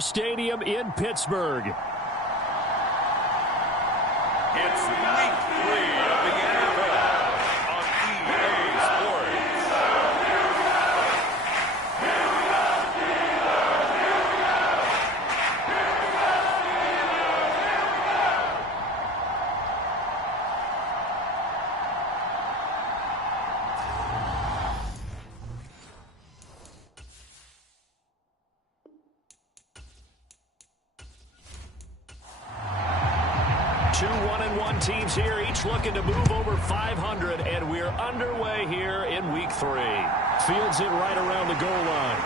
Stadium in Pittsburgh. It's week 3 of the NFL on EA Sports. Two 1-1 teams here, each looking to move over 500, and we're underway here in week 3. Fields it right around the goal line.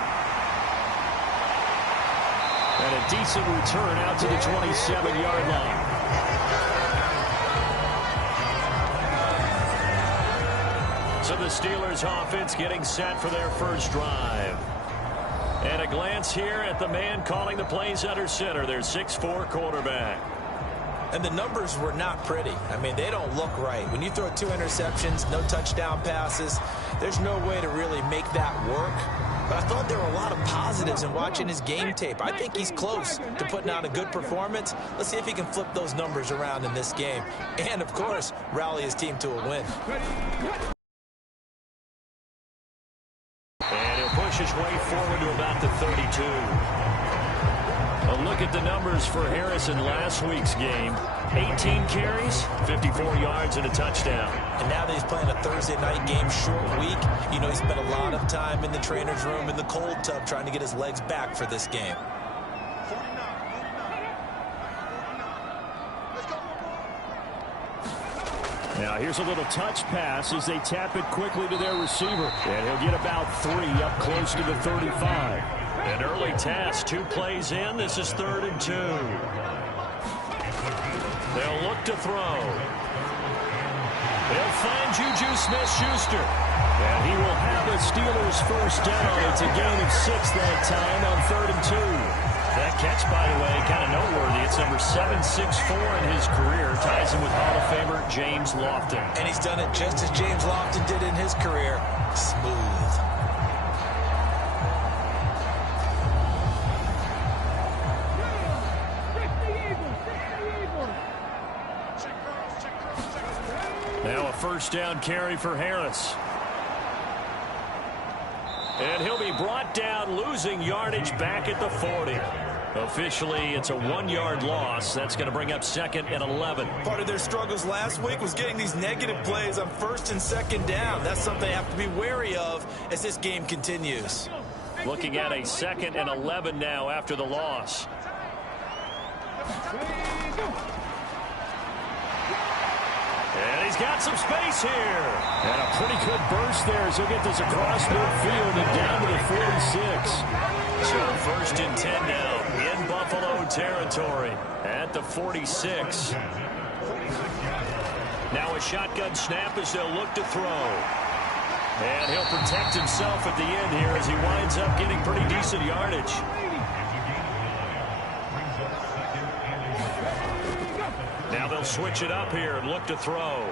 And a decent return out to the 27-yard line. So the Steelers offense getting set for their first drive. And a glance here at the man calling the plays under center, their 6'4" quarterback. And the numbers were not pretty. I mean, they don't look right. When you throw 2 interceptions, no touchdown passes, there's no way to really make that work. But I thought there were a lot of positives in watching his game tape. I think he's close to putting out a good performance. Let's see if he can flip those numbers around in this game. And, of course, rally his team to a win. And he'll push his way forward to about the 32. A look at the numbers for Harris in last week's game. 18 carries, 54 yards, and a touchdown. And now that he's playing a Thursday night game, short week, you know, he spent a lot of time in the trainer's room in the cold tub trying to get his legs back for this game. Now here's a little touch pass as they tap it quickly to their receiver. And he'll get about 3 up close to the 35. An early task, 2 plays in. This is 3rd and 2. They'll look to throw. They'll find Juju Smith-Schuster. And he will have the Steelers first down. It's a gain of 6 that time on 3rd and 2. That catch, by the way, kind of noteworthy. It's number 764 in his career. Ties him with Hall of Famer James Lofton. And he's done it just as James Lofton did in his career. Smooth. Now a first down carry for Harris. And he'll be brought down, losing yardage back at the 40. Officially, it's a 1-yard loss. That's going to bring up 2nd and 11. Part of their struggles last week was getting these negative plays on 1st and 2nd down. That's something they have to be wary of as this game continues. Looking at a 2nd and 11 now after the loss. And he's got some space here. And a pretty good burst there as he'll get this across midfield and down to the 46. So 1st and 10 now in Buffalo territory at the 46. Now a shotgun snap as they'll look to throw. And he'll protect himself at the end here as he winds up getting pretty decent yardage. Now they'll switch it up here and look to throw.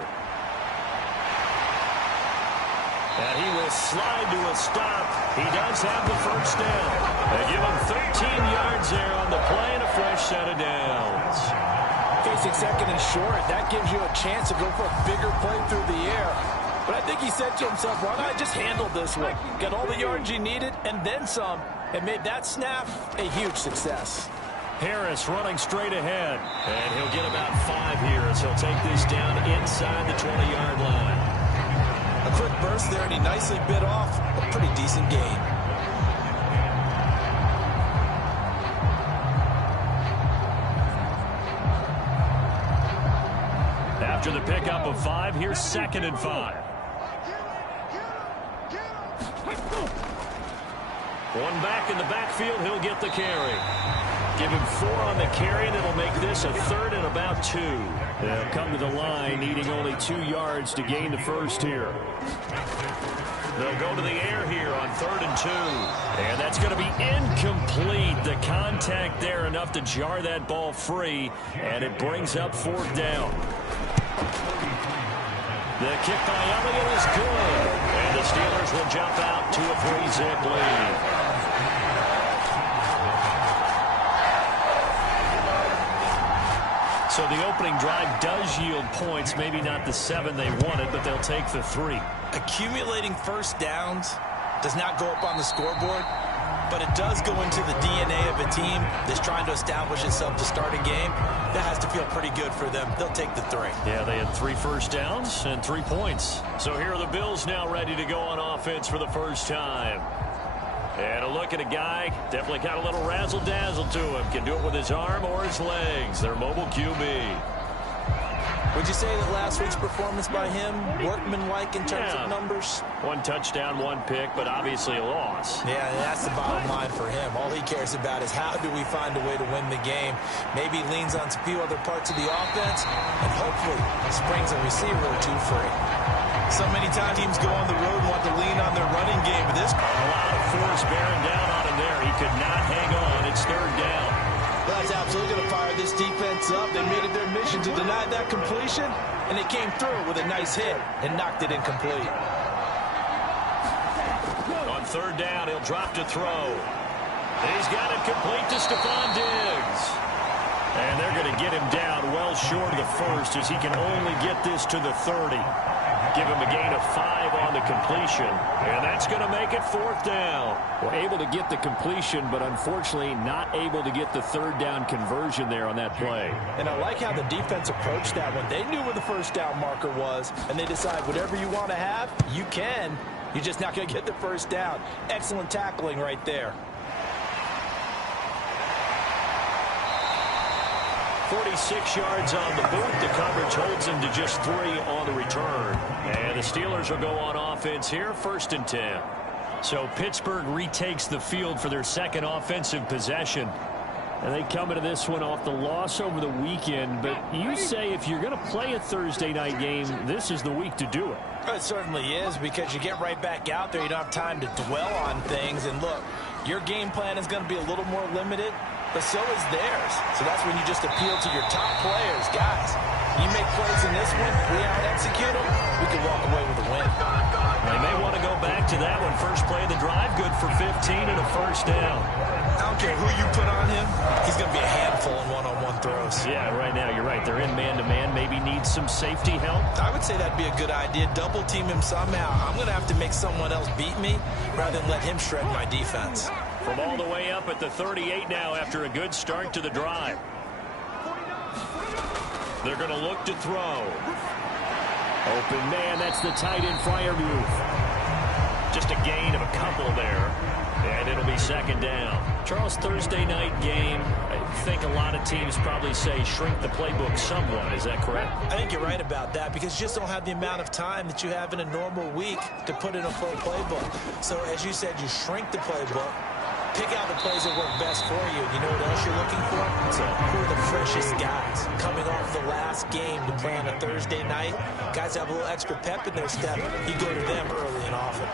And he will slide to a stop. He does have the first down. They give him 13 yards there on the play and a fresh set of downs. Facing 2nd and short, that gives you a chance to go for a bigger play through the air. But I think he said to himself, why not just handle this one? Got all the yards you needed and then some. And made that snap a huge success. Harris running straight ahead. And he'll get about 5 here as he'll take this down inside the 20-yard line. A quick burst there, and he nicely bit off a pretty decent gain. After the pickup of 5, here's 2nd and 5. One back in the backfield, he'll get the carry. Give him 4 on the carry, and it'll make this a 3rd and about 2. They'll come to the line, needing only 2 yards to gain the first here. They'll go to the air here on 3rd and 2. And that's going to be incomplete. The contact there enough to jar that ball free, and it brings up 4th down. The kick by Elliott is good. And the Steelers will jump out to a 3-zip lead. So the opening drive does yield points, maybe not the 7 they wanted, but they'll take the 3. Accumulating first downs does not go up on the scoreboard, but it does go into the DNA of a team that's trying to establish itself to start a game. That has to feel pretty good for them. They'll take the 3. Yeah, they had 3 first downs and 3 points. So here are the Bills now ready to go on offense for the first time. And a look at a guy, definitely got a little razzle-dazzle to him. Can do it with his arm or his legs. Their mobile QB. Would you say that last week's performance by him, workmanlike in terms of numbers? 1 touchdown, 1 pick, but obviously a loss. Yeah, that's the bottom line for him. All he cares about is how do we find a way to win the game. Maybe leans on a few other parts of the offense, and hopefully springs a receiver or 2 free. So many times teams go on the road and want to lean on their running game, but this... A lot of force bearing down on him there. He could not hang on. It's 3rd down. Well, that's absolutely going to fire this defense up. They made it their mission to deny that completion, and they came through with a nice hit and knocked it incomplete. On 3rd down, he'll drop to throw. He's got it complete to Stephon Diggs. And they're going to get him down well short of the 1st as he can only get this to the 30. Give him a gain of 5 on the completion, and that's going to make it 4th down. Well, able to get the completion, but unfortunately not able to get the 3rd down conversion there on that play. And I like how the defense approached that one. They knew where the 1st down marker was, and they decide whatever you want to have, you can. You're just not going to get the 1st down. Excellent tackling right there. 46 yards on the boot. The coverage holds him to just 3 on the return. And the Steelers will go on offense here, 1st and 10. So Pittsburgh retakes the field for their 2nd offensive possession. And they come into this one off the loss over the weekend. But you say if you're going to play a Thursday night game, this is the week to do it. It certainly is, because you get right back out there. You don't have time to dwell on things. And look, your game plan is going to be a little more limited, but so is theirs. So that's when you just appeal to your top players. Guys, you make plays in this one, we out-execute them, we can walk away with a win. They may want to go back to that one. First play of the drive, good for 15 and a 1st down. I don't care who you put on him, he's going to be a handful in one-on-one throws. Yeah, right now, you're right. They're in man-to-man. Maybe needs some safety help. I would say that'd be a good idea. Double team him somehow. I'm going to have to make someone else beat me rather than let him shred my defense. From all the way up at the 38 now after a good start to the drive. They're going to look to throw. Open man, that's the tight end Freiermuth. Just a gain of a couple there. And it'll be 2nd down. Charles, Thursday night game, I think a lot of teams probably say shrink the playbook somewhat. Is that correct? I think you're right about that, because you just don't have the amount of time that you have in a normal week to put in a full playbook. So as you said, you shrink the playbook, pick out the plays that work best for you. You know what else you're looking for? So who are the freshest guys coming off the last game to play on a Thursday night? Guys have a little extra pep in their step. You go to them early and often.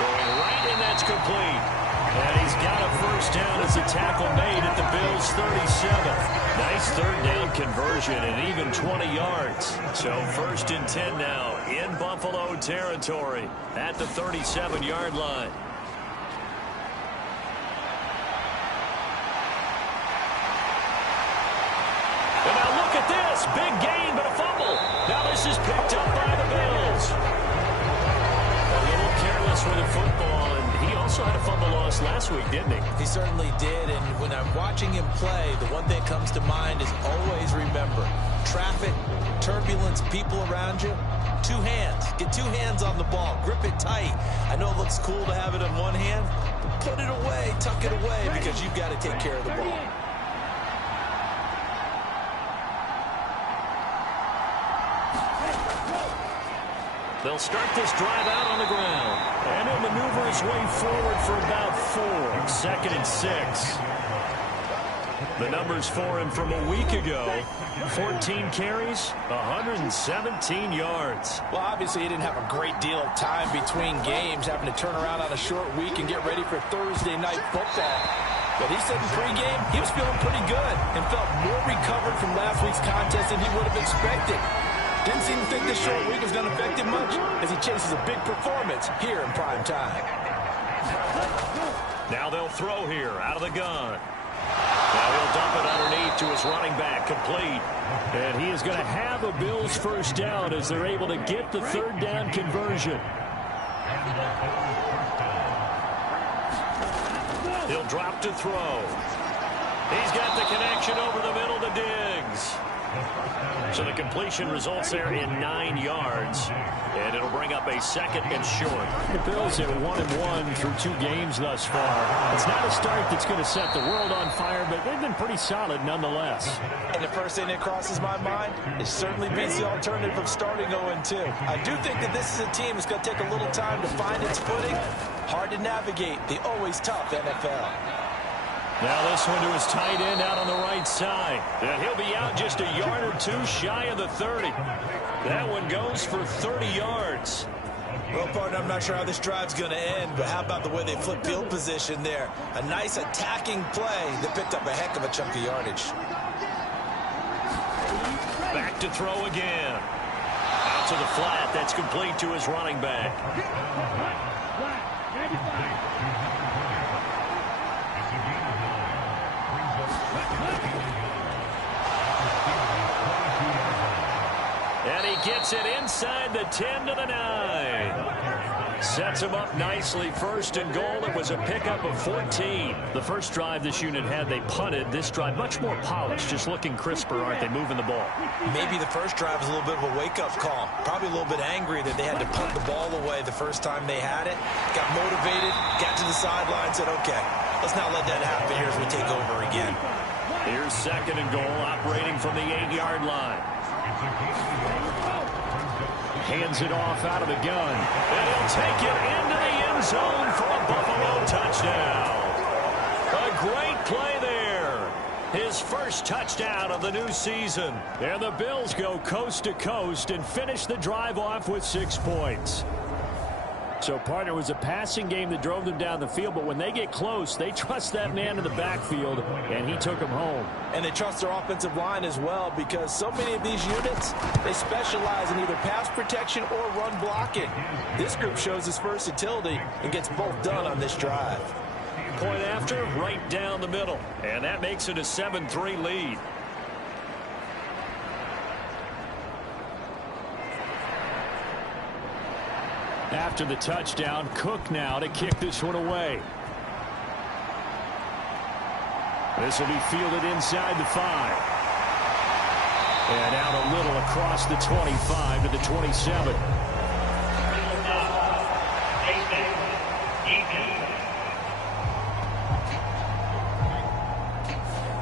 Throwing right, and that's complete. And he's got a 1st down as a tackle made at the Bills' 37. Nice 3rd down conversion and even 20 yards. So 1st and 10 now in Buffalo territory at the 37-yard line. And now look at this. Big gain, but a fumble. Now this is picked up by the Bills. A little careless with the football, and he also had a fumble loss last week, didn't he? He certainly did, and when I'm watching him play, the one thing that comes to mind is always remember, traffic, turbulence, people around you, 2 hands. Get 2 hands on the ball. Grip it tight. I know it looks cool to have it in one hand, but put it away, tuck it away, because you've got to take care of the ball. They'll start this drive out on the ground. And he'll maneuver his way forward for about 4. 2nd and 6. The numbers for him from a week ago. 14 carries, 117 yards. Well, obviously he didn't have a great deal of time between games, having to turn around on a short week and get ready for Thursday night football. But he said in pregame he was feeling pretty good and felt more recovered from last week's contest than he would have expected. Didn't seem to think this short week was going to affect him much as he chases a big performance here in prime time. Now they'll throw here out of the gun. Now he'll dump it underneath to his running back, complete. And he is going to have a Bills first down as they're able to get the third down conversion. He'll drop to throw. He's got the connection over the middle to Diggs. So the completion results there in 9 yards. And it'll bring up a second and short. The Bills are 1-1 through 2 games thus far. It's not a start that's going to set the world on fire, but they've been pretty solid nonetheless. And the first thing that crosses my mind, it certainly beats the alternative of starting 0-2. I do think that this is a team that's going to take a little time to find its footing. Hard to navigate the always tough NFL. Now this one to his tight end out on the right side. And he'll be out just a yard or 2 shy of the 30. That one goes for 30 yards. Well, partner, I'm not sure how this drive's going to end, but how about the way they flip field position there? A nice attacking play that picked up a heck of a chunk of yardage. Back to throw again. Out to the flat. That's complete to his running back. And he gets it inside the 10 to the 9. Sets him up nicely. First and goal. It was a pickup of 14. The first drive this unit had, they punted. This drive, much more polished, just looking crisper, aren't they, moving the ball? Maybe the first drive was a little bit of a wake-up call. Probably a little bit angry that they had to punt the ball away the first time they had it. Got motivated, got to the sideline, said, okay, let's not let that happen here as we take over again. Here's second and goal, operating from the 8-yard line. Hands it off out of the gun. And he'll take it into the end zone for a Buffalo touchdown. A great play there. His first touchdown of the new season. And the Bills go coast to coast and finish the drive off with 6 points. So, partner, it was a passing game that drove them down the field, but when they get close, they trust that man in the backfield, and he took them home. And they trust their offensive line as well, because so many of these units, they specialize in either pass protection or run blocking. This group shows its versatility and gets both done on this drive. Point after, right down the middle, and that makes it a 7-3 lead. After the touchdown, Cook now to kick this one away. This will be fielded inside the 5. And out a little across the 25 to the 27.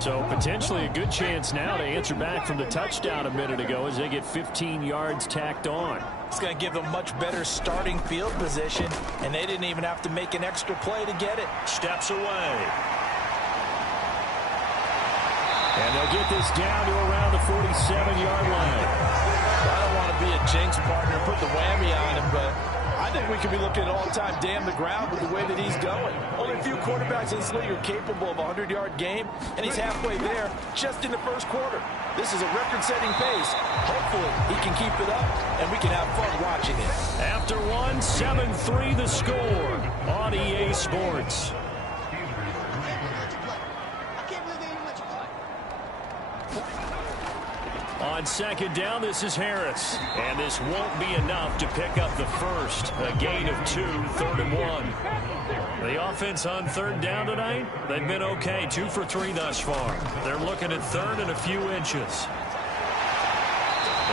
So potentially a good chance now to answer back from the touchdown a minute ago as they get 15 yards tacked on. It's going to give them much better starting field position, and they didn't even have to make an extra play to get it. Steps away. And they'll get this down to around the 47-yard line. I don't want to be a jinx partner, put the whammy on him, but I think we could be looking at all-time damn the ground with the way that he's going. Only a few quarterbacks in this league are capable of a 100-yard game, and he's halfway there just in the first quarter. This is a record-setting pace. Hopefully, he can keep it up, and we can have fun watching it. After one, 7-3 the score on EA Sports. On second down, this is Harris. And this won't be enough to pick up the first. A gain of 2, 3rd and 1. The offense on third down tonight, they've been okay. 2 for 3 thus far. They're looking at third and a few inches.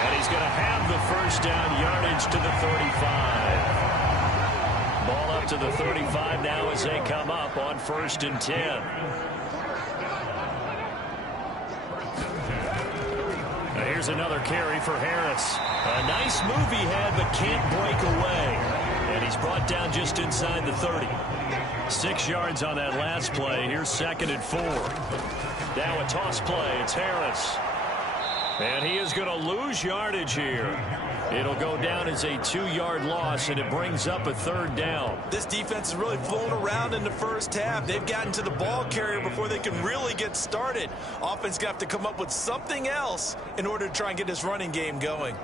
And he's going to have the first down, yardage to the 35. Ball up to the 35 now as they come up on 1st and 10. Here's another carry for Harris. A nice move he had, but can't break away. And he's brought down just inside the 30. 6 yards on that last play. Here's 2nd and 4. Now a toss play. It's Harris. And he is going to lose yardage here. It'll go down as a 2-yard loss, and it brings up a 3rd down. This defense is really flown around in the first half. They've gotten to the ball carrier before they can really get started. Offense got to come up with something else in order to try and get this running game going.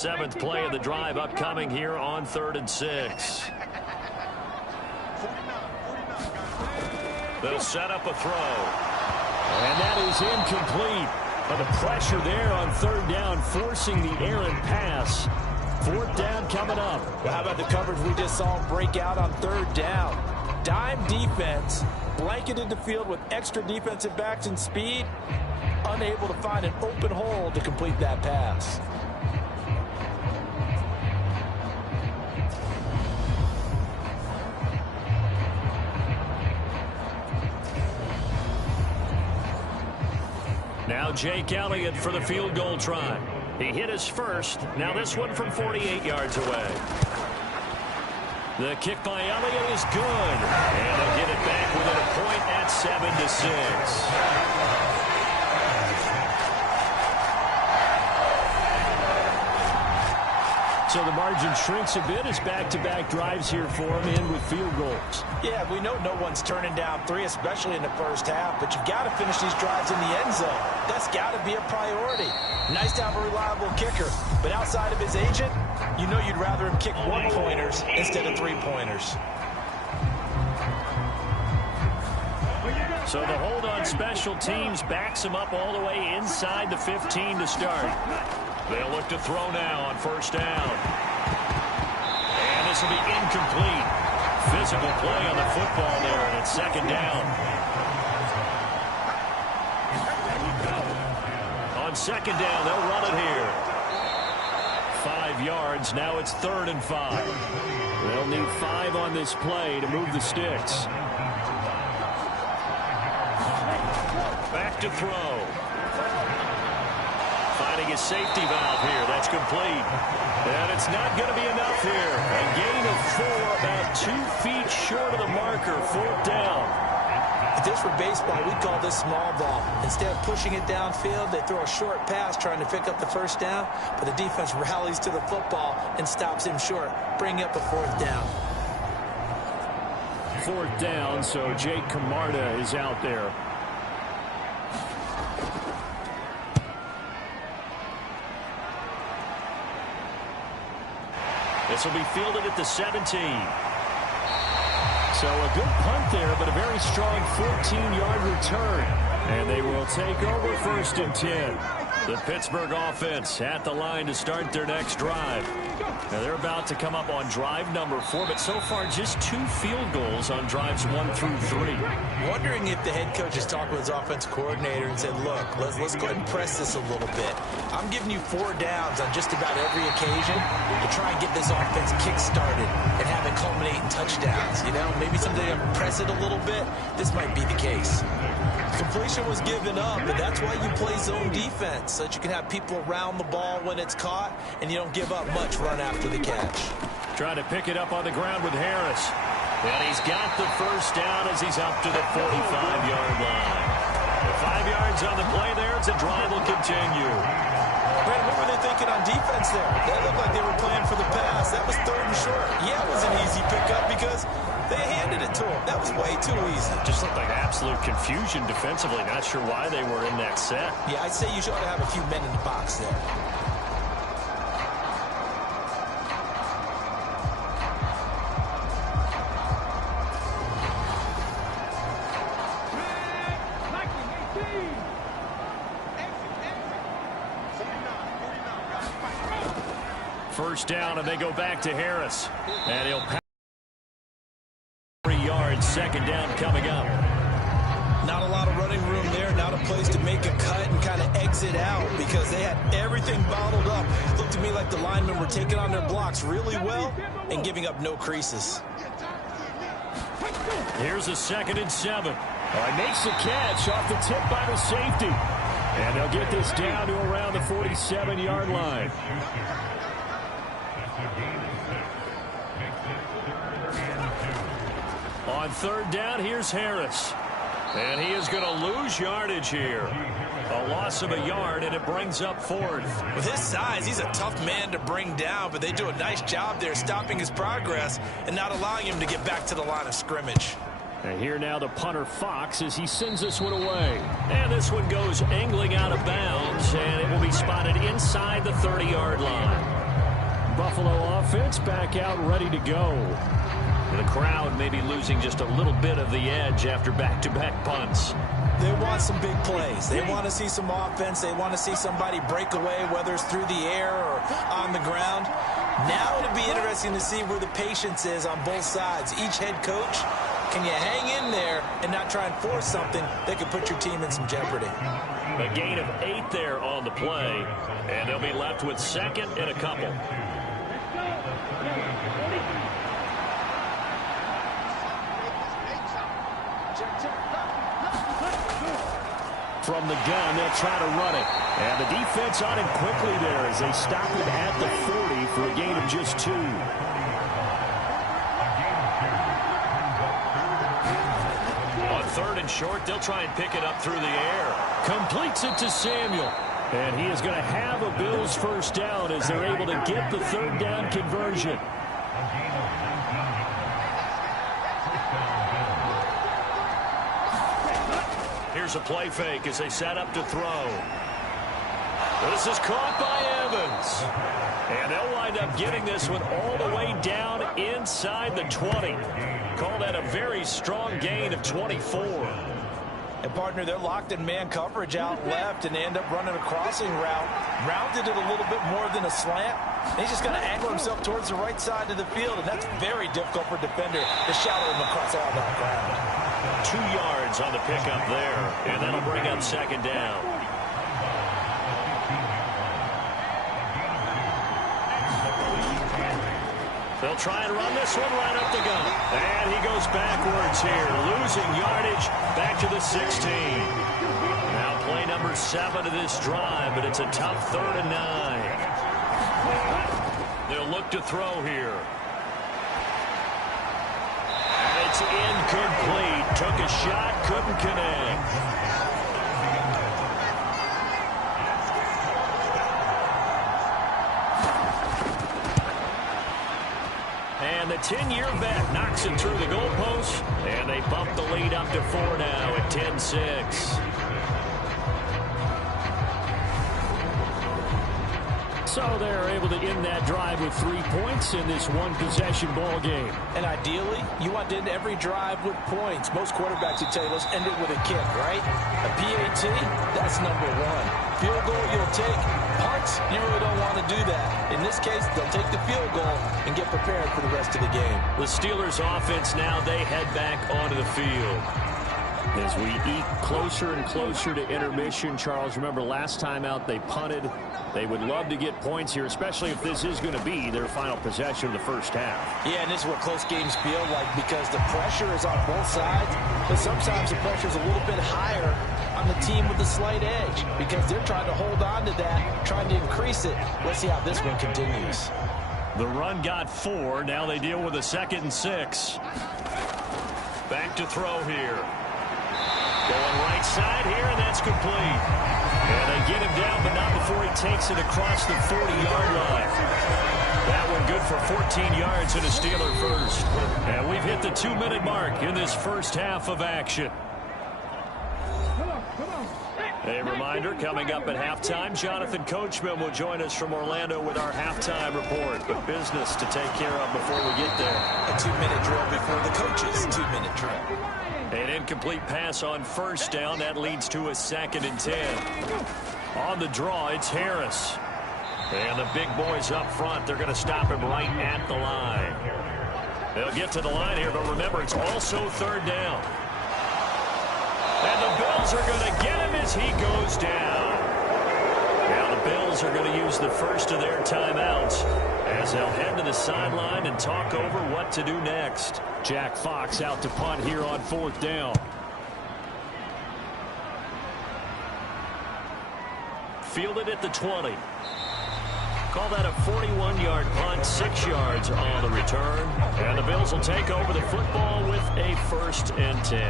7th play of the drive upcoming here on 3rd and 6. They'll set up a throw. And that is incomplete. But the pressure there on 3rd down, forcing the errant pass. 4th down coming up. Well, how about the coverage we just saw break out on 3rd down? Dime defense, blanketed the field with extra defensive backs and speed, unable to find an open hole to complete that pass. Now Jake Elliott for the field goal try. He hit his first. Now this one from 48 yards away. The kick by Elliott is good. And they'll get it back within a point at 7-6. So the margin shrinks a bit as back-to-back drives here for him, in with field goals. Yeah, we know no one's turning down 3, especially in the first half, but you've got to finish these drives in the end zone. That's got to be a priority. Nice to have a reliable kicker, but outside of his agent, you know you'd rather him kick 1-pointers instead of 3-pointers. So the hold on special teams backs him up all the way inside the 15 to start. They'll look to throw now on 1st down. And this will be incomplete. Physical play on the football there, and it's 2nd down. On 2nd down, they'll run it here. 5 yards. Now it's 3rd and 5. They'll need 5 on this play to move the sticks. Back to throw. Finding his safety valve here. That's complete. And it's not going to be enough here. A gain of 4, about 2 feet short of the marker. 4th down. If this were baseball, we'd call this small ball. Instead of pushing it downfield, they throw a short pass trying to pick up the 1st down, but the defense rallies to the football and stops him short, bringing up a 4th down. 4th down, so Jake Camarda is out there. This will be fielded at the 17. So a good punt there, but a very strong 14-yard return. And they will take over 1st and 10. The Pittsburgh offense at the line to start their next drive. Now they're about to come up on drive number 4, but so far just 2 field goals on drives 1 through 3. Wondering if the head coach is talking with his offense coordinator and said, look, let's go ahead and press this a little bit. I'm giving you 4 downs on just about every occasion to try and get this offense kick-started and have it culminate in touchdowns. You know, maybe someday I'm press it a little bit. This might be the case. Completion was given up, but that's why you play zone defense, so that you can have people around the ball when it's caught, and you don't give up much run after the catch. Trying to pick it up on the ground with Harris. And he's got the 1st down as he's up to the 45-yard line. 5 yards on the play there as the drive will continue. Brandon, what were they thinking on defense there? That looked like they were playing for the pass. That was 3rd and short. Yeah, it was an easy pickup because they handed it to him. That was way too easy. Just looked like absolute confusion defensively. Not sure why they were in that set. Yeah, I'd say you should have a few men in the box there. First down, and they go back to Harris. And he'll pass 3 yards. 2nd down coming up. Not a lot of running room there. Not a place to make a cut and kind of exit out because they had everything bottled up. Looked to me like the linemen were taking on their blocks really well and giving up no creases. Here's a 2nd and 7. Makes the catch off the tip by the safety. And they'll get this down to around the 47-yard line. On 3rd down, here's Harris. And he is going to lose yardage here. A loss of a yard, and it brings up 4th. With his size, he's a tough man to bring down, but they do a nice job there stopping his progress and not allowing him to get back to the line of scrimmage. And here now the punter Fox as he sends this one away. And this one goes angling out of bounds, and it will be spotted inside the 30-yard line. Buffalo offense back out ready to go. The crowd may be losing just a little bit of the edge after back-to-back punts. They want some big plays. They want to see some offense. They want to see somebody break away, whether it's through the air or on the ground. Now it'll be interesting to see where the patience is on both sides. Each head coach, can you hang in there and not try and force something that could put your team in some jeopardy? A gain of 8 there on the play, and they'll be left with second and a couple. From the gun, they'll try to run it. And the defense on him quickly there as they stop him at the 40 for a gain of just 2. On 3rd and short, they'll try and pick it up through the air. Completes it to Samuel. And he is going to have a Bills first down as they're able to get the 3rd down conversion. Here's a play fake as they set up to throw. This is caught by Evans. And they'll wind up getting this one all the way down inside the 20. Call that a very strong gain of 24. And, partner, they're locked in man coverage out left, and they end up running a crossing route. Rounded it a little bit more than a slant. He's just going to angle himself towards the right side of the field, and that's very difficult for a defender to shadow him across all that ground. 2 yards on the pickup there, and that'll bring up 2nd down. They'll try and run this one right up the gut. And he goes backwards here, losing yardage back to the 16. Now play number 7 of this drive, but it's a tough 3rd and 9. They'll look to throw here. And it's incomplete. Took a shot, couldn't connect. And the 10-year vet knocks it through the goalpost, and they bump the lead up to 4 now at 10-6. So they're able to end that drive with 3 points in this one-possession ball game. And ideally, you want to end every drive with points. Most quarterbacks would tell you, let's end it with a kick, right? A PAT, that's number 1. Field goal you'll take. Punts, you really don't want to do that. In this case, they'll take the field goal and get prepared for the rest of the game. The Steelers offense now, they head back onto the field. As we eke closer and closer to intermission, Charles, remember last time out they punted. They would love to get points here, especially if this is going to be their final possession of the first half. Yeah, and this is what close games feel like because the pressure is on both sides, but sometimes the pressure is a little bit higher on the team with the slight edge because they're trying to hold on to that, trying to increase it. Let's see how this one continues. The run got 4. Now they deal with a 2nd and 6. Back to throw here. Going right side here, and that's complete. And they get him down, but not before he takes it across the 40-yard line. That one good for 14 yards and a Steeler first. And we've hit the 2-minute mark in this first half of action. A reminder, coming up at halftime, Jonathan Coachman will join us from Orlando with our halftime report. But business to take care of before we get there. A 2-minute drill before the coaches' 2-minute drill. An incomplete pass on first down. That leads to a 2nd and 10. On the draw, it's Harris. And the big boys up front, they're going to stop him right at the line. They'll get to the line here, but remember, it's also 3rd down. And the Bills are going to get him as he goes down. Now the Bills are going to use the first of their timeouts as they'll head to the sideline and talk over what to do next. Jack Fox out to punt here on 4th down. Fielded at the 20. Call that a 41-yard punt, 6 yards on the return. And the Bills will take over the football with a 1st and 10.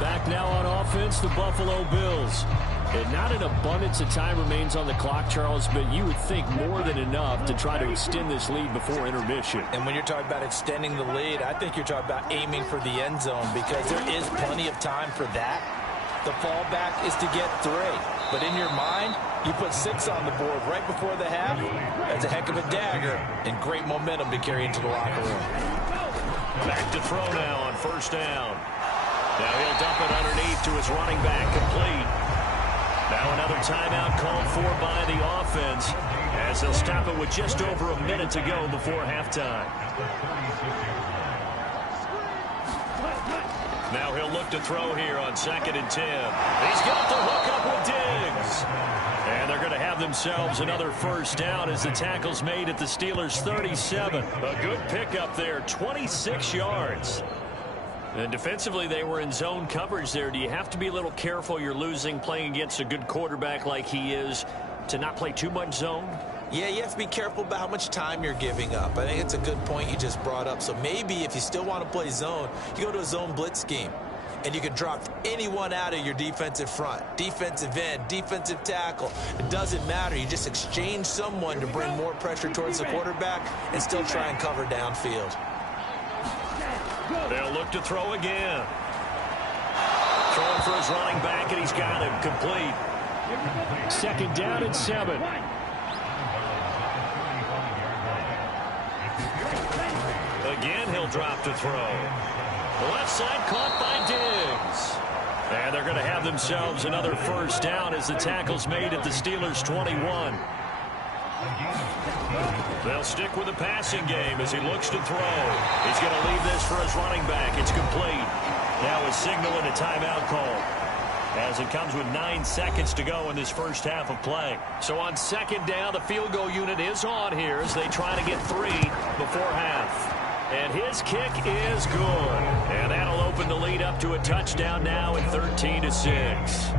Back now on offense, the Buffalo Bills. And not an abundance of time remains on the clock, Charles, but you would think more than enough to try to extend this lead before intermission. And when you're talking about extending the lead, I think you're talking about aiming for the end zone because there is plenty of time for that. The fallback is to get 3. but in your mind, you put 6 on the board right before the half. That's a heck of a dagger and great momentum to carry into the locker room. Back to throw now on first down. Now he'll dump it underneath to his running back, complete. Now another timeout called for by the offense as they'll stop it with just over a minute to go before halftime. Now he'll look to throw here on 2nd and 10. He's got the hook up with Diggs. And they're going to have themselves another first down as the tackle's made at the Steelers' 37. A good pickup there, 26 yards. And defensively, they were in zone coverage there. Do you have to be a little careful? You're losing playing against a good quarterback like he is to not play too much zone? Yeah, you have to be careful about how much time you're giving up. I think it's a good point you just brought up. So maybe if you still want to play zone, you go to a zone blitz scheme. And you can drop anyone out of your defensive front. Defensive end, defensive tackle. It doesn't matter. You just exchange someone to bring more pressure towards the quarterback and still try and cover downfield. They'll look to throw again. Throwing for his running back, and he's got him complete. 2nd down and 7. Again, he'll drop to throw. The left side caught by Diggs. And they're going to have themselves another first down as the tackle's made at the Steelers' 21. They'll stick with the passing game as he looks to throw. He's going to leave this for his running back. It's complete. Now a signal and a timeout call as it comes with 9 seconds to go in this first half of play. So on 2nd down, the field goal unit is on here as they try to get 3 before half. And his kick is good. And that'll open the lead up to a touchdown now at 13-6.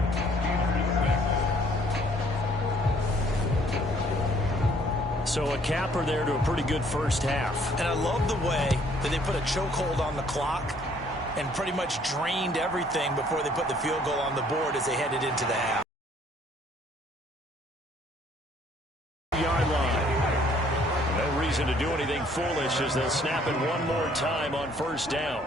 So a capper there to a pretty good first half. And I love the way that they put a chokehold on the clock and pretty much drained everything before they put the field goal on the board as they headed into the half. Yard line. No reason to do anything foolish as they'll snap it one more time on first down.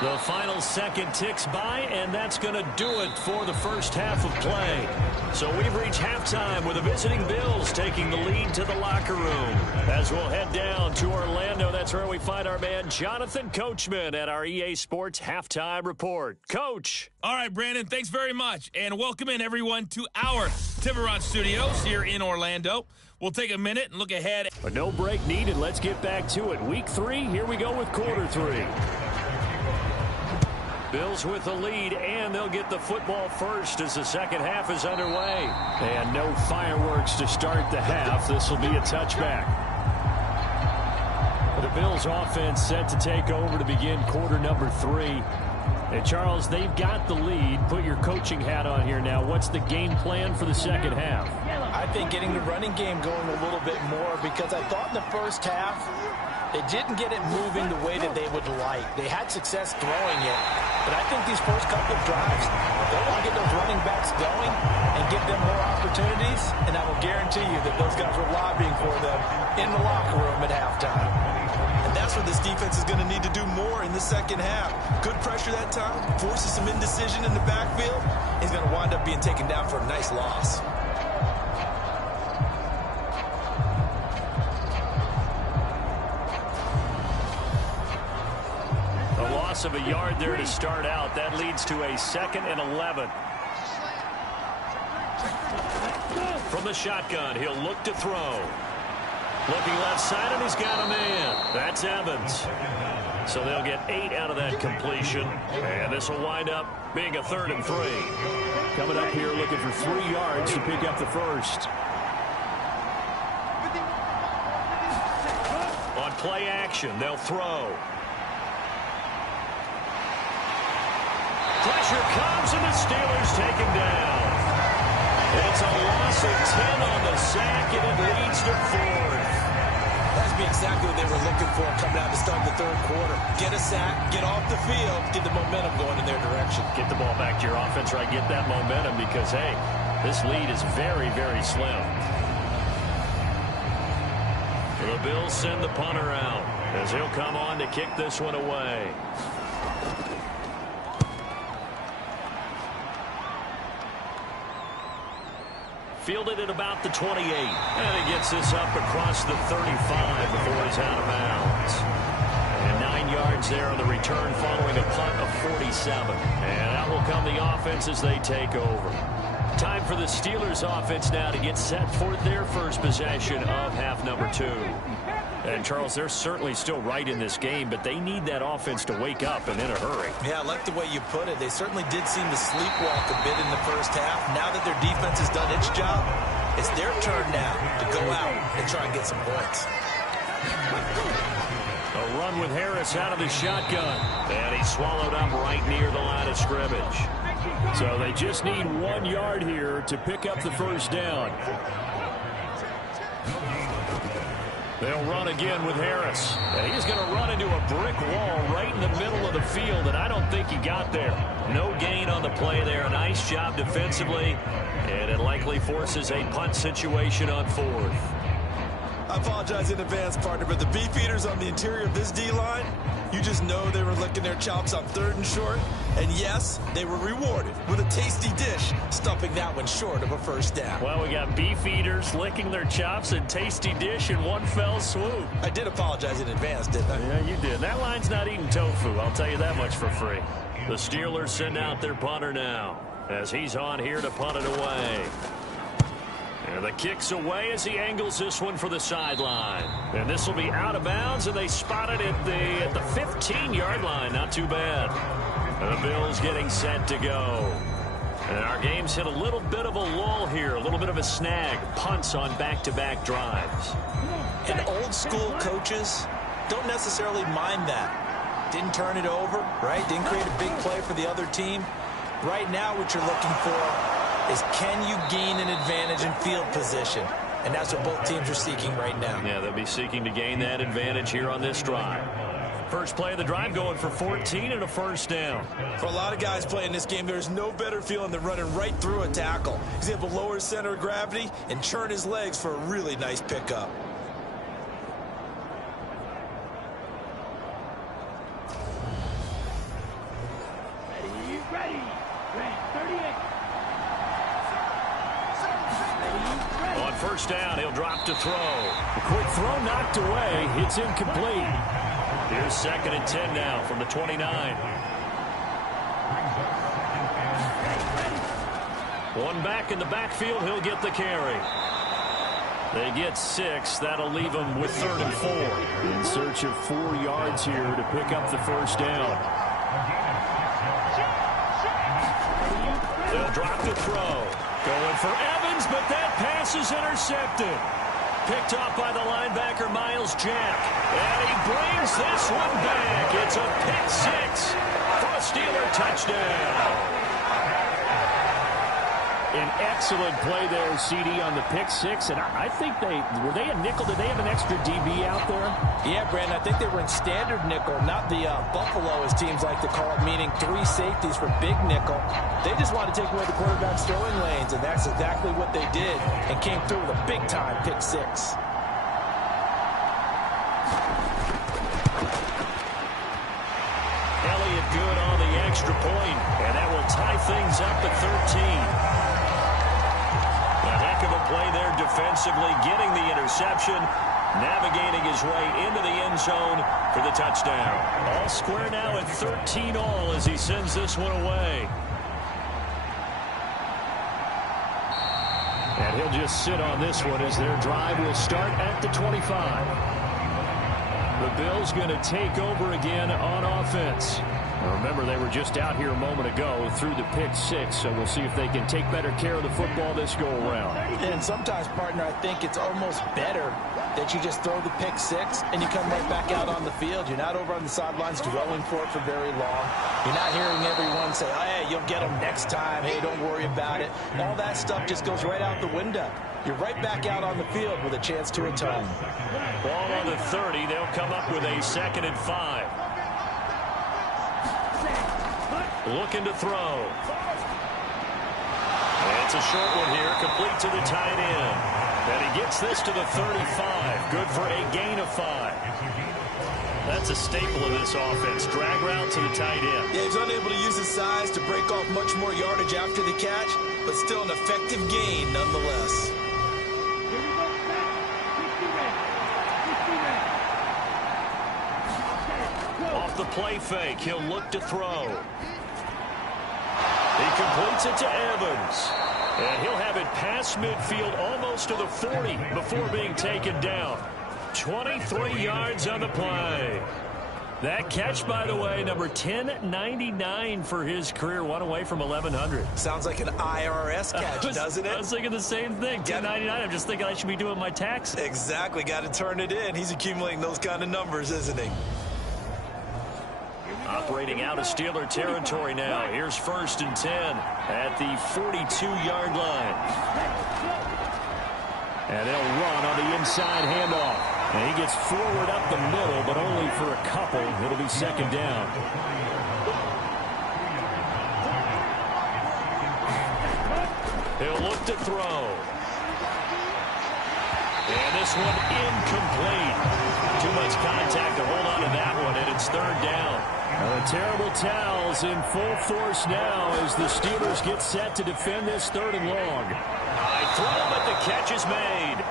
The final second ticks by, and that's going to do it for the first half of play. So we've reached halftime with the visiting Bills taking the lead to the locker room. As we'll head down to Orlando, that's where we find our man Jonathan Coachman at our EA Sports Halftime Report. Coach. All right, Brandon, thanks very much. And welcome in, everyone, to our Tiburon Studios here in Orlando. We'll take a minute and look ahead. But no break needed. Let's get back to it. Week 3, here we go with quarter 3. Bills with the lead, and they'll get the football first as the second half is underway. And no fireworks to start the half. This will be a touchback. The Bills offense set to take over to begin quarter number 3. And Charles, they've got the lead. Put your coaching hat on here now. What's the game plan for the second half? I think getting the running game going a little bit more because I thought in the first half they didn't get it moving the way that they would like. They had success throwing it, but I think these first couple of drives, they want to get those running backs going and give them more opportunities, and I will guarantee you that those guys were lobbying for them in the locker room at halftime. And that's what this defense is going to need to do more in the second half. Good pressure that time, forces some indecision in the backfield. He's going to wind up being taken down for a nice loss. A loss of a yard there to start out. That leads to a 2nd and 11. From the shotgun, he'll look to throw. Looking left side, and he's got a man. That's Evans. So they'll get 8 out of that completion. And this will wind up being a 3rd and 3. Coming up here looking for 3 yards to pick up the first. On play action, they'll throw. Pressure comes, and the Steelers take him down. It's a loss of 10 on the sack, and it leads to 4th. That's exactly what they were looking for coming out to start the third quarter. Get a sack, get off the field, get the momentum going in their direction. Get the ball back to your offense, right? Get that momentum because, hey, this lead is very, very slim. The Bills send the punter out as he'll come on to kick this one away. Fielded at about the 28. And he gets this up across the 35 before he's out of bounds. And 9 yards there on the return following a punt of 47. And out will come the offense as they take over. Time for the Steelers offense now to get set for their first possession of half number 2. And, Charles, they're certainly still right in this game, but they need that offense to wake up and in a hurry. Yeah, I like the way you put it. They certainly did seem to sleepwalk a bit in the first half. Now that their defense has done its job, it's their turn now to go out and try and get some points. A run with Harris out of the shotgun. And he's swallowed up right near the line of scrimmage. So they just need 1 yard here to pick up the first down. They'll run again with Harris. And he's going to run into a brick wall right in the middle of the field, and I don't think he got there. No gain on the play there. Nice job defensively, and it likely forces a punt situation on 4th. I apologize in advance, partner, but the beefeaters on the interior of this D-line, you just know they were licking their chops on 3rd and short. And yes, they were rewarded with a tasty dish, stuffing that one short of a first down. Well, we got beef eaters licking their chops and tasty dish in one fell swoop. I did apologize in advance, didn't I? Yeah, you did. That line's not eating tofu, I'll tell you that much for free. The Steelers send out their punter now as he's on here to punt it away. And the kick's away as he angles this one for the sideline. And this will be out of bounds, and they spot it at the 15-yard line. Not too bad. And the Bills getting set to go. And our game's hit a little bit of a lull here, a little bit of a snag. Punts on back-to-back drives. And old-school coaches don't necessarily mind that. Didn't turn it over, right? Didn't create a big play for the other team. Right now what you're looking for is can you gain an advantage in field position? And that's what both teams are seeking right now. Yeah, they'll be seeking to gain that advantage here on this drive. First play of the drive going for 14 and a first down. For a lot of guys playing this game, there's no better feeling than running right through a tackle. He's able to lower his center of gravity and churn his legs for a really nice pickup. First down, he'll drop to throw. A quick throw knocked away. It's incomplete. Here's 2nd and 10 now from the 29. One back in the backfield, he'll get the carry. They get 6. That'll leave them with 3rd and 4. In search of 4 yards here to pick up the first down. They'll drop to throw. Going for Evans, but that pass is intercepted. Picked off by the linebacker, Miles Jack. And he brings this one back. It's a pick 6 for a Steeler touchdown. An excellent play there, CD, on the pick 6. And I think were they a nickel? Did they have an extra DB out there? Yeah, Brandon, I think they were in standard nickel, not the Buffalo, as teams like to call it, meaning 3 safeties for big nickel. They just wanted to take away the quarterback's throwing lanes, and that's exactly what they did, and came through with a big-time pick 6. Elliott good on the extra point, and that will tie things up at 13. A heck of a play there defensively, getting the interception, navigating his way into the end zone for the touchdown. All square now at 13 all as he sends this one away. And he'll just sit on this one as their drive will start at the 25. The Bills going to take over again on offense. Now remember, they were just out here a moment ago through the pick 6, so we'll see if they can take better care of the football this go-around. And sometimes, partner, I think it's almost better that you just throw the pick 6 and you come right back out on the field. You're not over on the sidelines dwelling for it for very long. You're not hearing everyone say, oh, hey, you'll get them next time. Hey, don't worry about it. All that stuff just goes right out the window. You're right back out on the field with a chance to atone. Ball on the 30. They'll come up with a 2nd and 5. Looking to throw. It's a short one here, complete to the tight end. And he gets this to the 35. Good for a gain of 5. That's a staple of this offense. Drag route to the tight end. Yeah, he's unable to use his size to break off himself much more yardage after the catch, but still an effective gain nonetheless. Off the play fake, he'll look to throw. He completes it to Evans. And he'll have it past midfield almost to the 40 before being taken down. 23 yards on the play. That catch, by the way, number 1099 for his career, one away from 1,100. Sounds like an IRS catch, doesn't it? I was thinking the same thing, 1099. I'm just thinking I should be doing my taxes. Exactly, got to turn it in. He's accumulating those kind of numbers, isn't he? Operating out of Steeler territory now. Here's 1st and 10 at the 42-yard line. And they'll run on the inside handoff. And he gets forward up the middle, but only for a couple. It'll be 2nd down. He'll look to throw. And this one incomplete. Too much contact to hold on to that one, and it's 3rd down. The terrible towels in full force now as the Steelers get set to defend this 3rd and long. High throw, but the catch is made.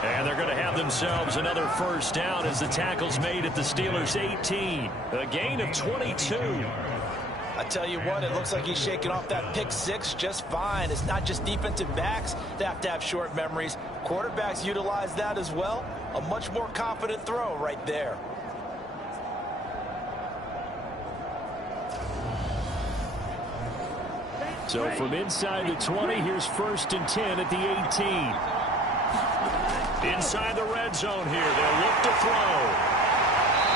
And they're going to have themselves another 1st down as the tackle's made at the Steelers' 18. A gain of 22. I tell you what, it looks like he's shaking off that pick 6 just fine. It's not just defensive backs that have to have short memories. Quarterbacks utilize that as well. A much more confident throw right there. So from inside the 20, here's 1st and 10 at the 18. Inside the red zone here, they'll look to throw.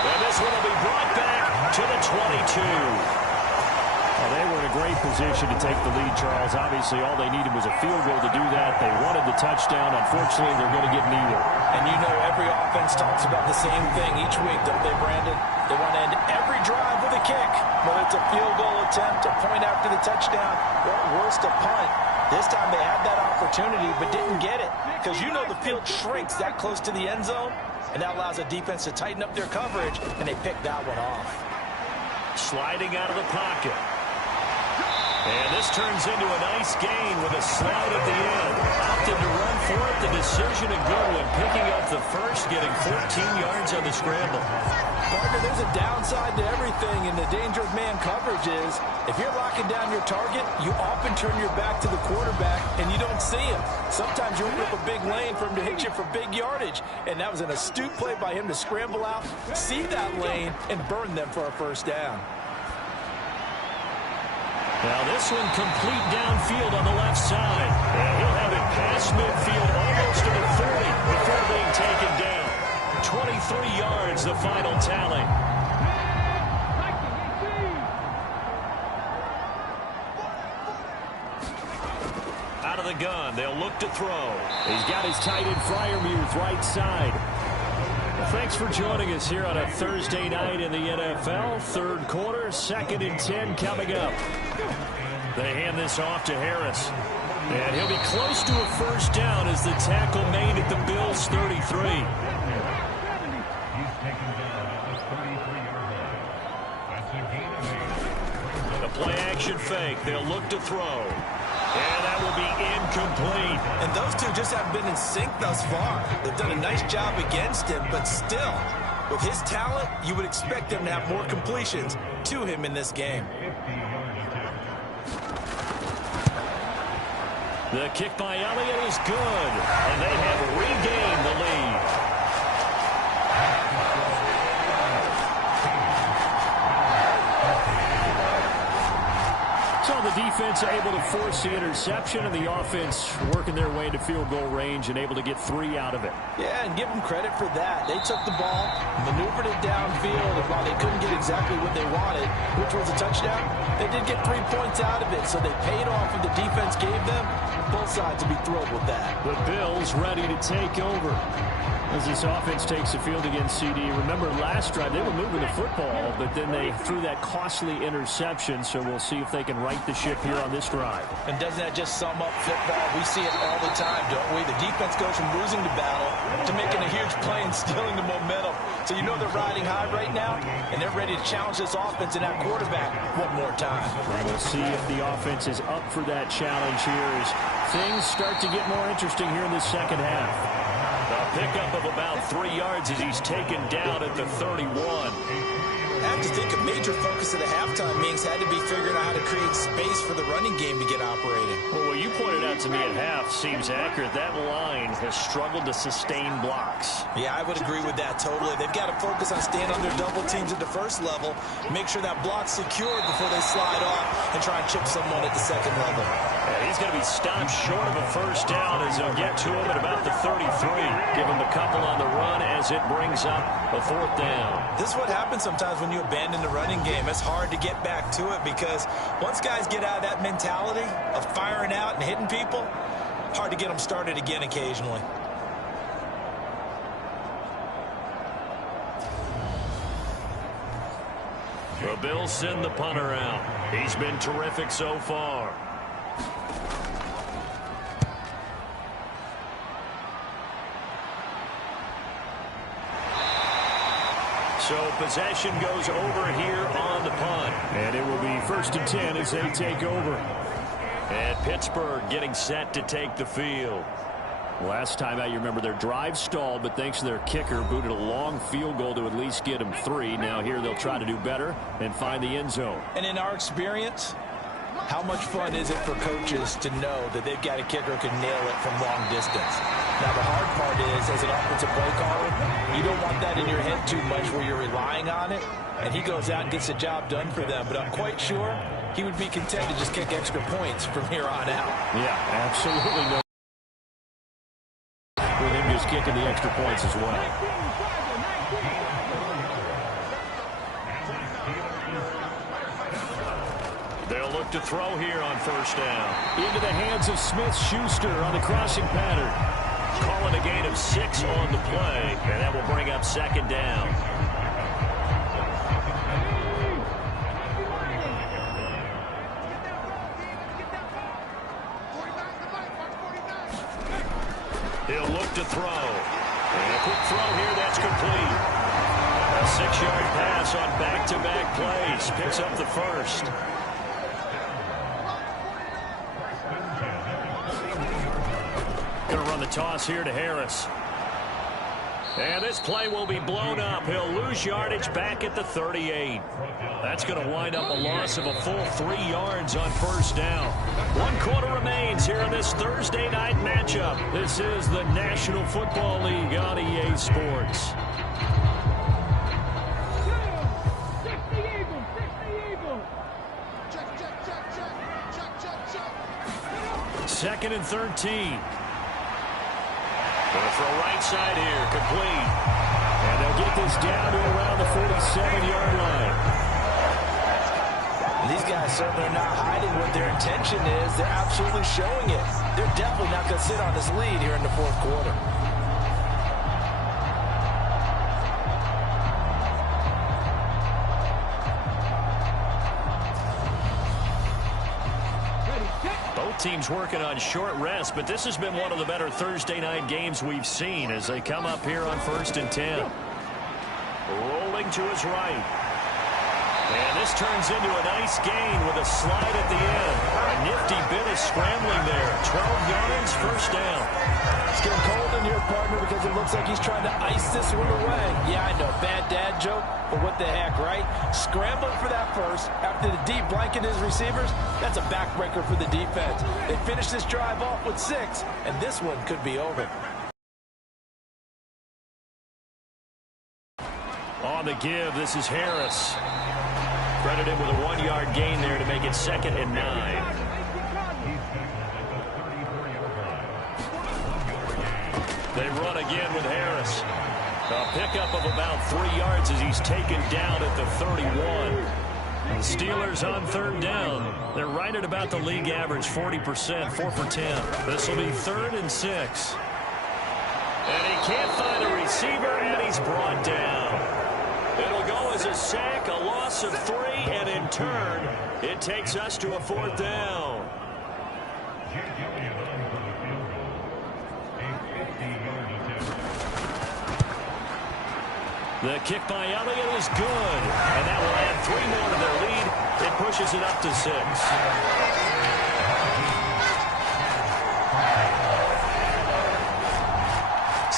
And this one will be brought back to the 22. Well, they were in a great position to take the lead, Charles. Obviously, all they needed was a field goal to do that. They wanted the touchdown. Unfortunately, they're going to get neither. And you know every offense talks about the same thing each week, don't they, Brandon? They want to end every drive with a kick. Whether it's a field goal attempt, a point after the touchdown, or at worst, a punt. This time they had that opportunity but didn't get it because you know the field shrinks that close to the end zone, and that allows a defense to tighten up their coverage, and they picked that one off. Sliding out of the pocket. And this turns into a nice gain with a slide at the end. Opted to run for it. The decision a good one. Picking up the first, getting 14 yards on the scramble. Partner, there's a downside to everything, and the danger of man coverage is if you're locking down your target, you often turn your back to the quarterback, and you don't see him. Sometimes you open up a big lane for him to hit you for big yardage, and that was an astute play by him to scramble out, see that lane, and burn them for a 1st down. Now this one complete downfield on the left side. And he'll have it past midfield almost to the 30 before being taken down. 23 yards, the final tally. Out of the gun, they'll look to throw. He's got his tight end Freiermuth right side. Well, thanks for joining us here on a Thursday night in the NFL. 3rd quarter, 2nd and 10 coming up. They hand this off to Harris. And he'll be close to a 1st down as the tackle made at the Bills' 33. The play action fake. They'll look to throw. And that will be incomplete. And those two just haven't been in sync thus far. They've done a nice job against him, but still, with his talent, you would expect them to have more completions to him in this game. The kick by Elliott is good, and they have regained the lead. So the defense able to force the interception, and the offense working their way into field goal range and able to get 3 out of it. Yeah, and give them credit for that. They took the ball, maneuvered it downfield, and while they couldn't get exactly what they wanted, which was a touchdown, they did get 3 points out of it, so they paid off what the defense gave them. Both sides will be thrilled with that. The Bills ready to take over. As this offense takes the field against CD, remember last drive they were moving the football, but then they threw that costly interception, so we'll see if they can right the ship here on this drive. And doesn't that just sum up football? We see it all the time, don't we? The defense goes from losing the battle to making a huge play and stealing the momentum. So you know they're riding high right now, and they're ready to challenge this offense and that quarterback one more time. We'll see if the offense is up for that challenge here as things start to get more interesting here in the second half. A pickup of about 3 yards as he's taken down at the 31. I have to think a major focus of the halftime meetings had to be figuring out how to create space for the running game to get operating. Well, what you pointed out to me at half seems accurate. That line has struggled to sustain blocks. Yeah, I would agree with that totally. They've got to focus on staying on their double teams at the first level, make sure that block's secured before they slide off and try and chip someone at the second level. Yeah, he's going to be stopped short of a first down as they'll get to him at about the 33. Give him a couple on the run as it brings up a fourth down. This is what happens sometimes when you abandon the running game. It's hard to get back to it because once guys get out of that mentality of firing out and hitting people, hard to get them started again occasionally. The Bills send the punter out. He's been terrific so far. So possession goes over here on the punt. And it will be 1st and 10 as they take over. And Pittsburgh getting set to take the field. Last time out, you remember their drive stalled, but thanks to their kicker, booted a long field goal to at least get them 3. Now here they'll try to do better and find the end zone. And in our experience, how much fun is it for coaches to know that they've got a kicker who can nail it from long distance? Now, the hard part is, as an offensive play caller, you don't want that in your head too much where you're relying on it, and he goes out and gets the job done for them. But I'm quite sure he would be content to just kick extra points from here on out. Yeah, absolutely no. With him just kicking the extra points as well. They'll look to throw here on first down. Into the hands of Smith-Schuster on the crossing pattern. Calling a gain of 6 on the play, and that will bring up second down. He'll look to throw. And a quick throw here, that's complete. A 6-yard pass on back-to-back plays. Picks up the first. Going to run the toss here to Harris. And this play will be blown up. He'll lose yardage back at the 38. That's going to wind up a loss of a full 3 yards on first down. 1 quarter remains here in this Thursday night matchup. This is the National Football League on EA Sports. Second and 13. Going to throw right side here, complete. And they'll get this down to around the 47-yard line. These guys certainly are not hiding what their intention is. They're absolutely showing it. They're definitely not going to sit on this lead here in the fourth quarter. Teams working on short rest, but this has been one of the better Thursday night games we've seen as they come up here on 1st and 10. Rolling to his right. And this turns into a nice gain with a slide at the end. A nifty bit of scrambling there. 12 yards, first down. It's getting cold in here, partner, because it looks like he's trying to ice this one away. Yeah, I know, bad dad joke, but what the heck, right? Scrambling for that first after the deep blanket his receivers, that's a backbreaker for the defense. They finish this drive off with 6, and this one could be over. On the give, this is Harris. Credited with a 1-yard gain there to make it 2nd and 9. They run again with Harris. A pickup of about 3 yards as he's taken down at the 31. The Steelers on 3rd down. They're right at about the league average, 40%, 4 for 10. This will be 3rd and 6. And he can't find a receiver, and he's brought down. It'll go as a sack, a loss of 3, and in turn, it takes us to a 4th down. The kick by Elliott is good, and that will add 3 more to their lead. It pushes it up to 6.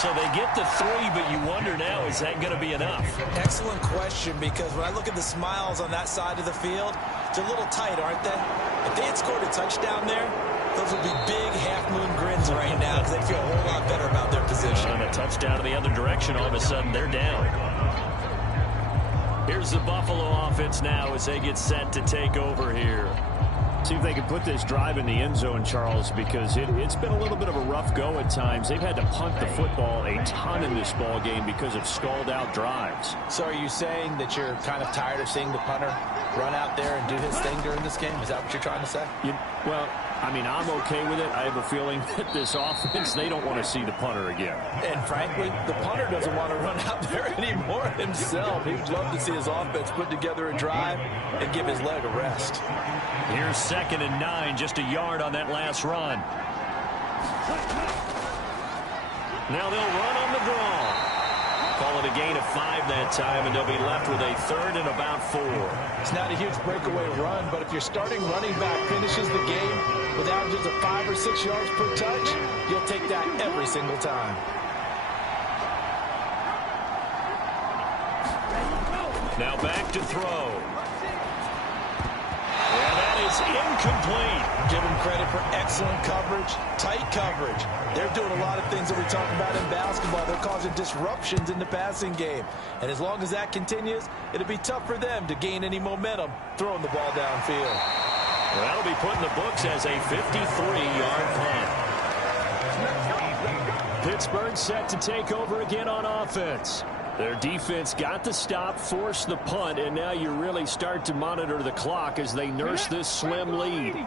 So they get to 3, but you wonder now, is that going to be enough? Excellent question, because when I look at the smiles on that side of the field, it's a little tight, aren't they? If they had scored a touchdown there, those would be big half-moon grins right now because they feel a whole lot better about their position. And a touchdown in the other direction, all of a sudden they're down. Here's the Buffalo offense now as they get set to take over here. See if they can put this drive in the end zone, Charles, because it's been a little bit of a rough go at times. They've had to punt the football a ton in this ball game because of stalled-out drives. So are you saying that you're kind of tired of seeing the punter run out there and do his thing during this game? Is that what you're trying to say? Well, I mean, I'm okay with it. I have a feeling that this offense, they don't want to see the punter again. And frankly, the punter doesn't want to run out there anymore himself. He'd love to see his offense put together a drive and give his leg a rest. Here's 2nd and 9, just a yard on that last run. Now they'll run on the draw. Call it a gain of 5 that time, and they'll be left with a 3rd and about 4. It's not a huge breakaway run, but if your starting running back finishes the game with averages of 5 or 6 yards per touch, you'll take that every single time. Now back to throw. And that is incomplete. Give them credit for excellent coverage, tight coverage. They're doing a lot of things that we talk about in basketball. They're causing disruptions in the passing game. And as long as that continues, it'll be tough for them to gain any momentum throwing the ball downfield. Well, that'll be put in the books as a 53-yard punt. Pittsburgh set to take over again on offense. Their defense got the stop, forced the punt, and now you really start to monitor the clock as they nurse this slim lead.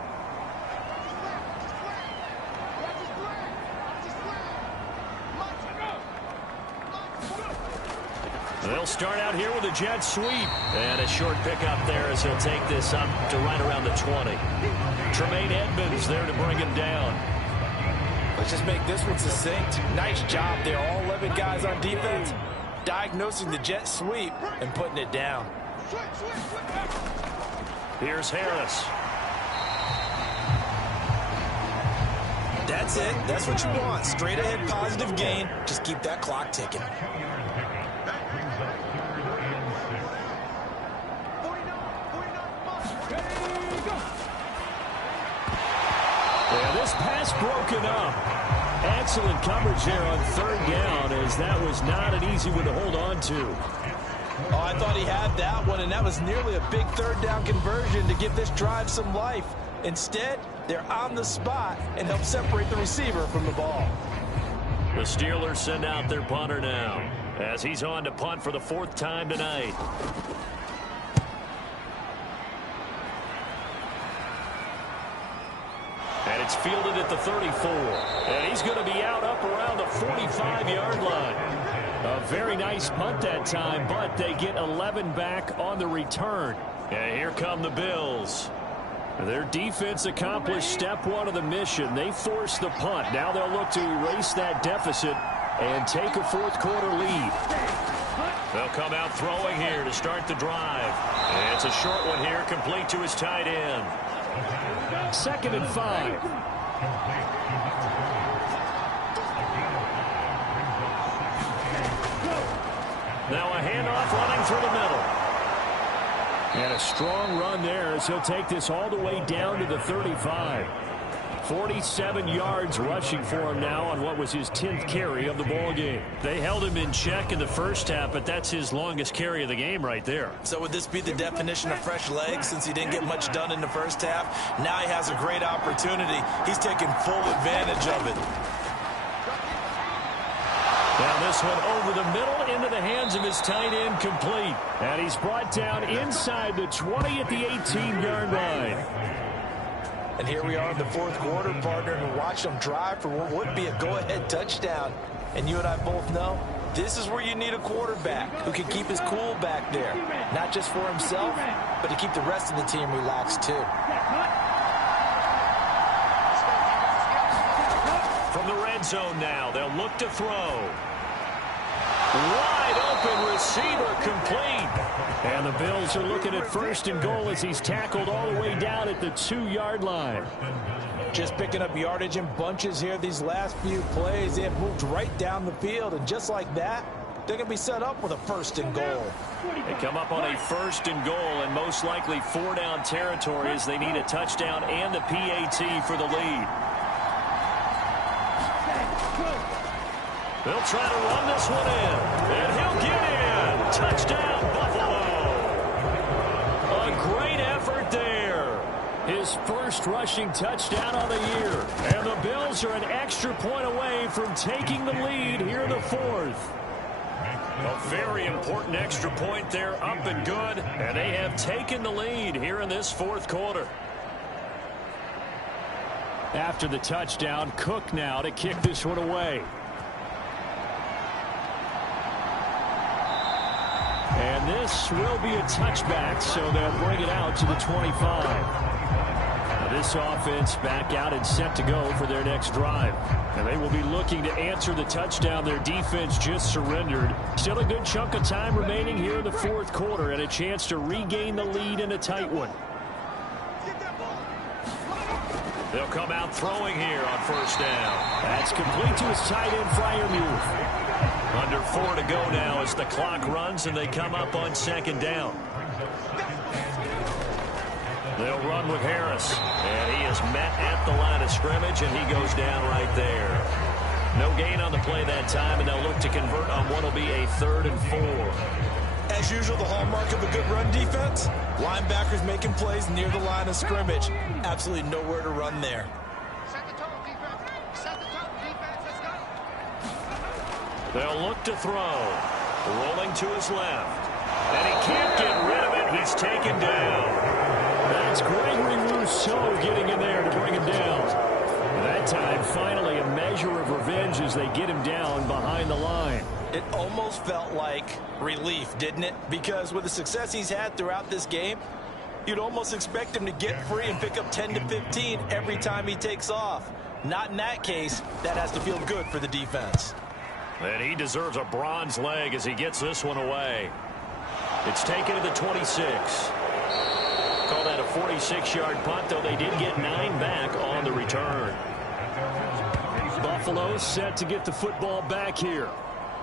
They'll start out here with a jet sweep. And a short pickup there as he'll take this up to right around the 20. Tremaine Edmonds there to bring him down. Let's just make this one succinct. Nice job there. All 11 guys on defense diagnosing the jet sweep and putting it down. Here's Harris. That's it. That's what you want. Straight ahead positive gain. Just keep that clock ticking. Yeah, this pass broken up. Excellent coverage there on 3rd down, as that was not an easy one to hold on to. Oh, I thought he had that one, and that was nearly a big 3rd down conversion to give this drive some life. Instead, they're on the spot and help separate the receiver from the ball. The Steelers send out their punter now, as he's on to punt for the 4th time tonight. And it's fielded at the 34. And he's going to be out up around the 45-yard line. A very nice punt that time, but they get 11 back on the return. And here come the Bills. Their defense accomplished step 1 of the mission. They forced the punt. Now they'll look to erase that deficit and take a 4th quarter lead. They'll come out throwing here to start the drive. And it's a short one here, complete to his tight end. 2nd and 5. Now a handoff running through the middle. And a strong run there as he'll take this all the way down to the 35. 47 yards rushing for him now on what was his 10th carry of the ball game. They held him in check in the first half, but that's his longest carry of the game right there. So would this be the definition of fresh legs since he didn't get much done in the first half? Now he has a great opportunity. He's taking full advantage of it. Now this one over the middle into the hands of his tight end, complete. And he's brought down inside the 20 at the 18-yard line. And here we are in the 4th quarter, partner, and watch them drive for what would be a go-ahead touchdown. And you and I both know this is where you need a quarterback who can keep his cool back there, not just for himself, but to keep the rest of the team relaxed too. From the red zone now, they'll look to throw. Wide open receiver complete. And the Bills are looking at 1st and goal as he's tackled all the way down at the 2-yard line. Just picking up yardage in bunches here these last few plays. They have moved right down the field, and just like that, they're going to be set up with a 1st and goal. They come up on a 1st and goal and most likely 4-down territory as they need a touchdown and the PAT for the lead. They'll try to run this one in, and he'll get in. Touchdown, Buffalo. A great effort there. His first rushing touchdown of the year. And the Bills are an extra point away from taking the lead here in the 4th. A very important extra point there, up and good. And they have taken the lead here in this 4th quarter. After the touchdown, Cook now to kick this one away. And this will be a touchback, so they'll bring it out to the 25. Now this offense back out and set to go for their next drive. And they will be looking to answer the touchdown their defense just surrendered. Still a good chunk of time remaining here in the 4th quarter and a chance to regain the lead in a tight one. They'll come out throwing here on 1st down. That's complete to his tight end, Freiermuth. Under 4 to go now as the clock runs and they come up on 2nd down. They'll run with Harris. And he is met at the line of scrimmage and he goes down right there. No gain on the play that time, and they'll look to convert on what will be a 3rd and 4. As usual, the hallmark of a good run defense, linebackers making plays near the line of scrimmage. Absolutely nowhere to run there. They'll look to throw. Rolling to his left. And he can't get rid of it. He's taken down. That's Gregory Rousseau getting in there to bring him down. That time, finally, a measure of revenge as they get him down behind the line. It almost felt like relief, didn't it? Because with the success he's had throughout this game, you'd almost expect him to get free and pick up 10 to 15 every time he takes off. Not in that case. That has to feel good for the defense. And he deserves a bronze leg as he gets this one away. It's taken to the 26. Call that a 46-yard punt, though they did get 9 back on the return. Buffalo set to get the football back here.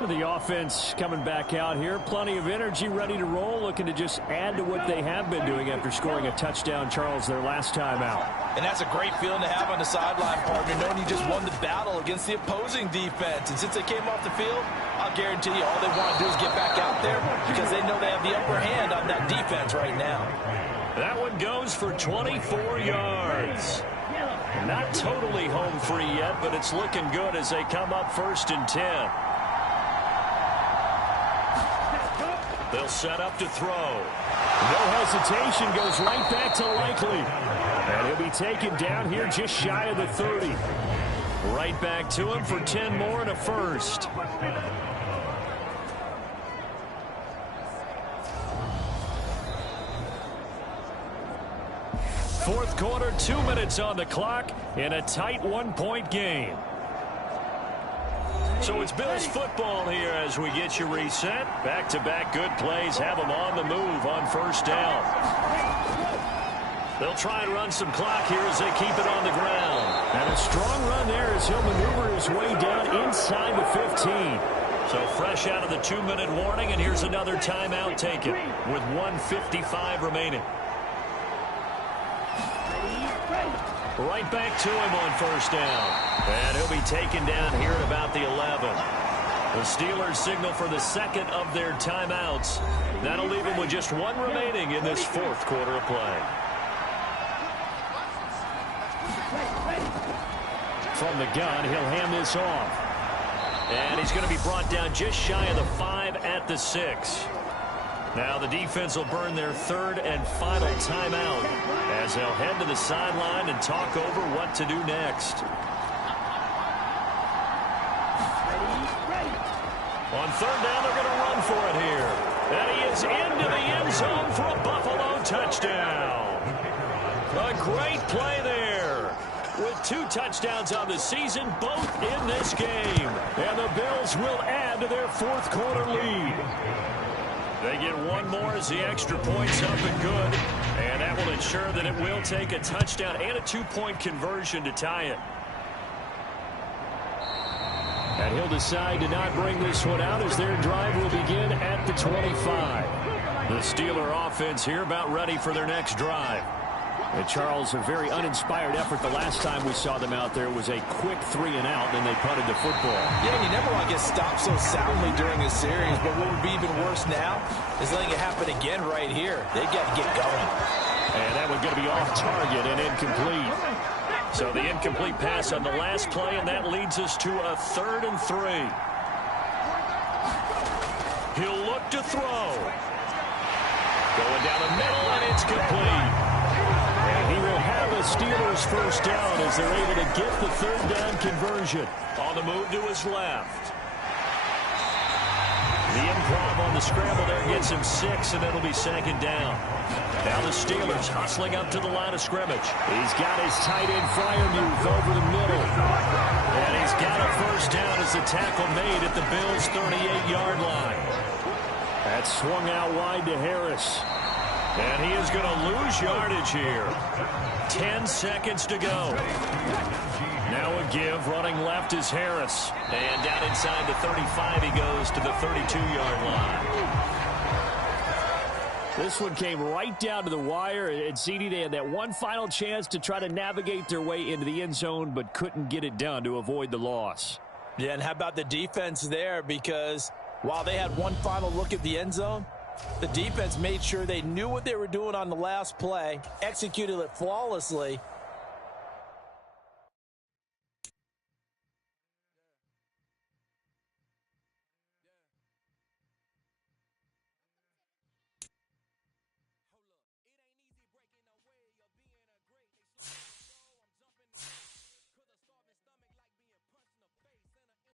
The offense coming back out here. Plenty of energy, ready to roll, looking to just add to what they have been doing after scoring a touchdown, Charles, their last time out. And that's a great feeling to have on the sideline, partner, knowing you just won the battle against the opposing defense. And since they came off the field, I'll guarantee you all they want to do is get back out there because they know they have the upper hand on that defense right now. That one goes for 24 yards. Not totally home free yet, but it's looking good as they come up 1st and 10. They'll set up to throw. No hesitation, goes right back to Likely. And he'll be taken down here just shy of the 30. Right back to him for 10 more and a first. Fourth quarter, 2 minutes on the clock in a tight 1-point game. So it's Bills football here as we get you reset. Back-to-back good plays have them on the move on 1st down. They'll try and run some clock here as they keep it on the ground. And a strong run there as he'll maneuver his way down inside the 15. So fresh out of the 2-minute warning, and here's another timeout taken with 1:55 remaining. Right back to him on 1st down. And he'll be taken down here at about the 11. The Steelers signal for the second of their timeouts. That'll leave him with just 1 remaining in this 4th quarter of play. From the gun, he'll hand this off. And he's going to be brought down just shy of the 5 at the 6. Now the defense will burn their 3rd and final timeout as they'll head to the sideline and talk over what to do next. On third down, they're going to run for it here. And he is into the end zone for a Buffalo touchdown. A great play there. With 2 touchdowns on the season, both in this game. And the Bills will add to their fourth quarter lead. They get one more as the extra point's up and good. And that will ensure that it will take a touchdown and a 2-point conversion to tie it. And he'll decide to not bring this one out as their drive will begin at the 25. The Steeler offense here about ready for their next drive. And Charles, a very uninspired effort the last time we saw them out there was a quick 3-and-out, then they punted the football. Yeah, you never want to get stopped so soundly during a series, but what would be even worse now is letting it happen again right here. They've got to get going. And that one's going to be off target and incomplete. So the incomplete pass on the last play, and that leads us to a 3rd and 3. He'll look to throw. Going down the middle, and it's complete. And he will have a Steelers first down as they're able to get the 3rd down conversion. On the move to his left. The improv on the scramble there gets him 6, and it'll be 2nd down. Now the Steelers hustling up to the line of scrimmage. He's got his tight end Freiermuth over the middle. And he's got a first down as the tackle made at the Bills' 38-yard line. That's swung out wide to Harris. And he is going to lose yardage here. 10 seconds to go. Now a give. Running left is Harris. And down inside the 35, he goes to the 32-yard line. This one came right down to the wire. And CD, they had that one final chance to try to navigate their way into the end zone, but couldn't get it done to avoid the loss. Yeah, and how about the defense there? Because while they had one final look at the end zone, the defense made sure they knew what they were doing on the last play, executed it flawlessly,